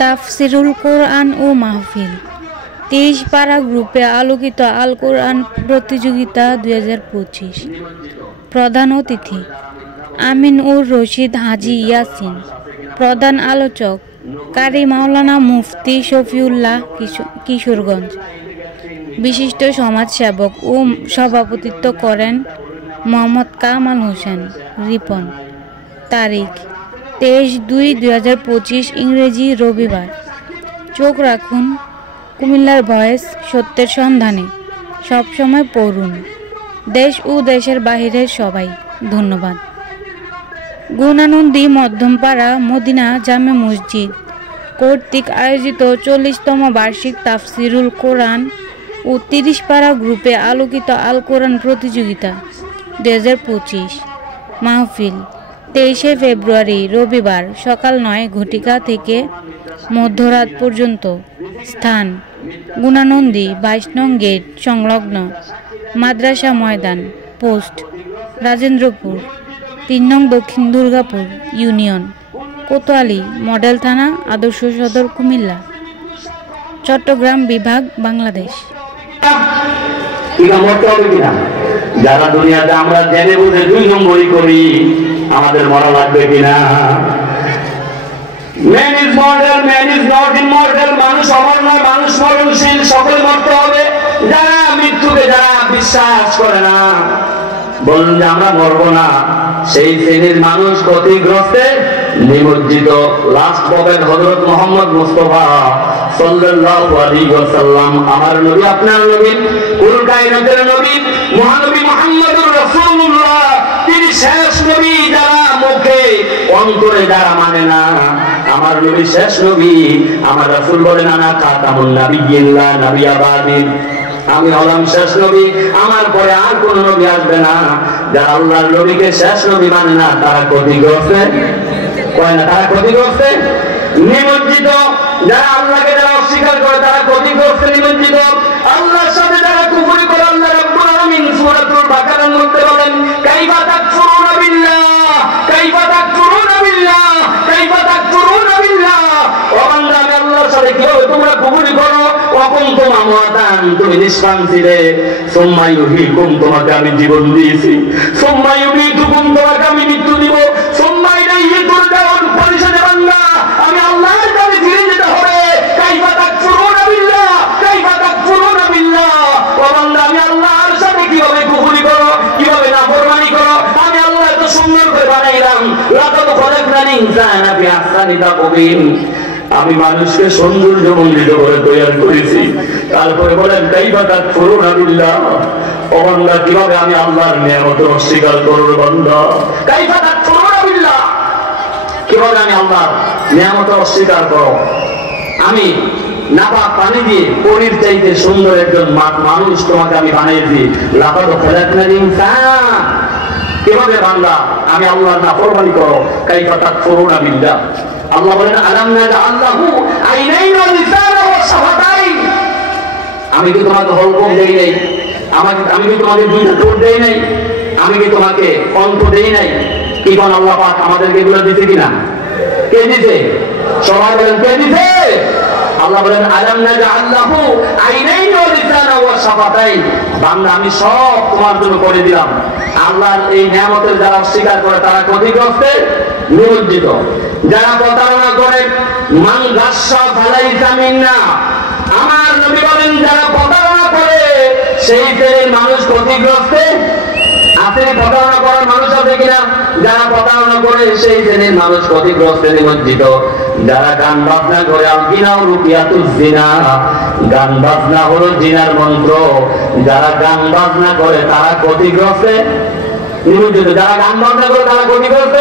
তাফসিরুল কোরআন ও মাহফিল 30 পারা গ্রুপে আলোকিত আল কোরআন প্রতিযোগিতা 2025। প্রধান অতিথি আমিন উর রশিদ হাজি ইয়াসিন। প্রধান আলোচক কারি মাওলানা মুফতি শফিউল্লাহ কিশোরগঞ্জ। বিশিষ্ট সমাজসেবক ও সভাপতিত্ব করেন মোহাম্মদ কামাল হোসেন রিপন। তারিখ 23/2/2025 ইংরেজি রবিবার। চোখ রাখুন কুমিল্লার ভয়েস, সত্যের সন্ধানে। সবসময় পড়ুন। দেশ ও দেশের বাহিরের সবাই ধন্যবাদ। গুণানন্দী মধ্যমপাড়া মদিনা জামে মসজিদ কর্তৃক আয়োজিত 40তম বার্ষিক তাফসিরুল কোরআন ও 30 পারা গ্রুপে আলোকিত আল কোরআন প্রতিযোগিতা 2025 মাহফিল 23 ফেব্রুয়ারি রবিবার সকাল 9 ঘটিকা থেকে মধ্যরাত পর্যন্ত। স্থান গুণানন্দী 22 নং গেট সংলগ্ন মাদ্রাসা ময়দান, পোস্ট রাজেন্দ্রপুর, 3 নং দক্ষিণ দুর্গাপুর ইউনিয়ন, কোতোয়ালি মডেল থানা, আদর্শ সদর, কুমিল্লা, চট্টগ্রাম বিভাগ, বাংলাদেশ। যারা দুনিয়াতে আমরা জেনে বুঝে 2 নম্বরই করি, আমাদের মরা লাগবে কিনা? Man is mortal, man is not immortal. মানুষ অমর নয়, মানুষ মরণশীল, সকলে মরতে হবে। যারা মৃত্যুকে যারা বিশ্বাস করে না, বলুন যে আমরা মরবো না, সেই শ্রেণীর মানুষ ক্ষতিগ্রস্তে নিমজ্জিত। লাস্ট প্রফেট হযরত মুহাম্মদ মুস্তাফা সাল্লাল্লাহু আলাইহি ওয়াসাল্লাম, আমার নবী, আপনার নবী, কুল কায়নাতের নবী, মহানবী মুহাম্মদুর রাসূলুল্লাহ, তিনি শেষ নবী। যারা মুখে অন্তরে যারা মানে না, আমার নবী শেষ নবী। আমার রাসূল বলেন আনা খাতামুন নাবিয়্যিন লা নাবিয়্যা বাদি, আমি হলাম শেষ নবী, আমার পরে আর কোন নবী আসবে না। যারা আল্লাহর নবীকে শেষ নবী মানে না, তারা ক্ষতিগ্রস্ত, কয় না তারা ক্ষতিগ্রস্ত, নিমজ্জিত। যারা আল্লাহকে যারা অস্বীকার করে, তারা ক্ষতিগ্রস্ত, নিমজ্জিত। আল্লাহর সাথে যারা কুফরি করে, আল্লাহ রাব্বুল আলামিন সূরাতুল বাকারার মধ্যে বলেন কাইফা তাকফুরুনা বিল্লাহ, কাইফা তাকফুরুনা বিল্লাহ, কাইফা তাকফুরুনা বিল্লাহ। ও বান্দা, আমি আল্লাহর সাথে কিভাবে তোমরা কুফরি করো? অকুনতুম আমওয়াতান, তুমি নিষ্প্রাণ ছিলে। সুম্মা ইউহয়িকুম, তোমাকে আমি জীবন দিয়েছি। সুম্মা ইউমীতুকুম, তোমাকে আমি মৃত্যু দিব। সুম্মা ইলাইহি তুরজাউন, পরিশেষে বান্দা আমি আল্লাহর কাছে ফিরে যেতে হবে। কাইফা তাকফুরুনা বিল্লাহ, কাইফা তাকফুরুনা বিল্লাহ। ও বান্দা, আমি আল্লাহর সাথে কিভাবে কুফরি করো, কিভাবে নাফরমানি করো? আমি আল্লাহ তো সুন্দর করে বানাইলাম। লাকাদ খালাকনাল ইনসানা ফি আহসানি তাকওয়িম, আমি মানুষকে সৌন্দর্যমণ্ডিত করে তৈরি করেছি। তারপরে বলেন কাইফা তাকফুরুনা বিল্লাহ, ও বান্দা কিভাবে আমি আল্লাহর নিয়ামত অস্বীকার করব? বান্দা কাইফা তাকফুরুনা বিল্লাহ, কিভাবে আমি আল্লাহর নিয়ামত অস্বীকার করব? আমি নাপাক পানি দিয়ে পরীর চাইতে সুন্দর একজন মানুষ তোমাকে আমি বানিয়েছি। লাকাদ খালাকনাল ইনসানা, কিভাবে বান্দা আমি আল্লাহর নাফরমানি করো? কাইফা তাকফুরুনা বিল্লাহ। আল্লাহ বলেন আলাম নাজআল লাহু আইনাইন ওয়া লিসানান ওয়া শাফাতাইন, আমি কি তোমাকে হলকম দেই নাই? আমি কি তোমাকে 2টা ঠোঁট দেই নাই? আমি কি তোমাকে কণ্ঠ দেই নাই? কি কোন আল্লাহ পাক আমাদেরকে এগুলো দিতে কিনা? কে দিতে? সবাই বলেন কে দিতে? আল্লাহ বলেন আলাম নাজআল লাহু আইনাইন ওয়া লিসানান ওয়া শাফাতাইন, বান্দা আমি সব তোমার জন্য করে দিলাম। আল্লাহর এই নিয়ামতের যারা অস্বীকার করে, তারা ক্ষতিগ্রস্ত, নিমজ্জিত। যারা প্রতারণা করে, মান গাসসা ফালাইসা মিন্না, আমার নবী বলেন যারা প্রতারণা করে সেই শ্রেণীর মানুষ ক্ষতিগ্রস্ত। আপনি প্রতারণা করার মানুষ আছে কিনা? যারা প্রতারণা করে সেই শ্রেণীর মানুষ ক্ষতিগ্রস্ত, নিমজ্জিত। যারা গান বাজনা করে, আলগিনাউ রুকিয়াতুজ জিনা, গান বাজনা হলো জিনার মন্ত্র। যারা গান বাজনা করে তারা ক্ষতিগ্রস্ত, নিমজ্জিত। যারা গান বাজনা করে তারা ক্ষতিগ্রস্ত।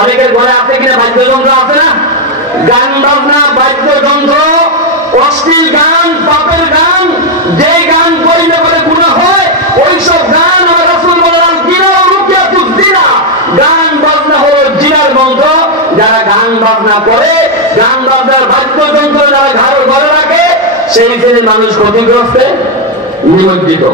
অনেকের ঘরে আছে কিনা বাদ্যযন্ত্র? আছে না? গান বাজনা, বাদ্যযন্ত্র, অশ্লীল গান, পাপের গান, যে গান কইলে পরে গুনাহ হয়, ওই সব গান আমার রাসূল বলেন আলগিনাউ রুকিয়াতুজ জিনা, গান বাজনা হলো জিনার মন্ত্র। যারা গান বাজনা করে, গান বাজনার বাদ্যযন্ত্র যারা ঘরে রাখে, সেই শ্রেণীর মানুষ ক্ষতিগ্রস্ত, নিমজ্জিত।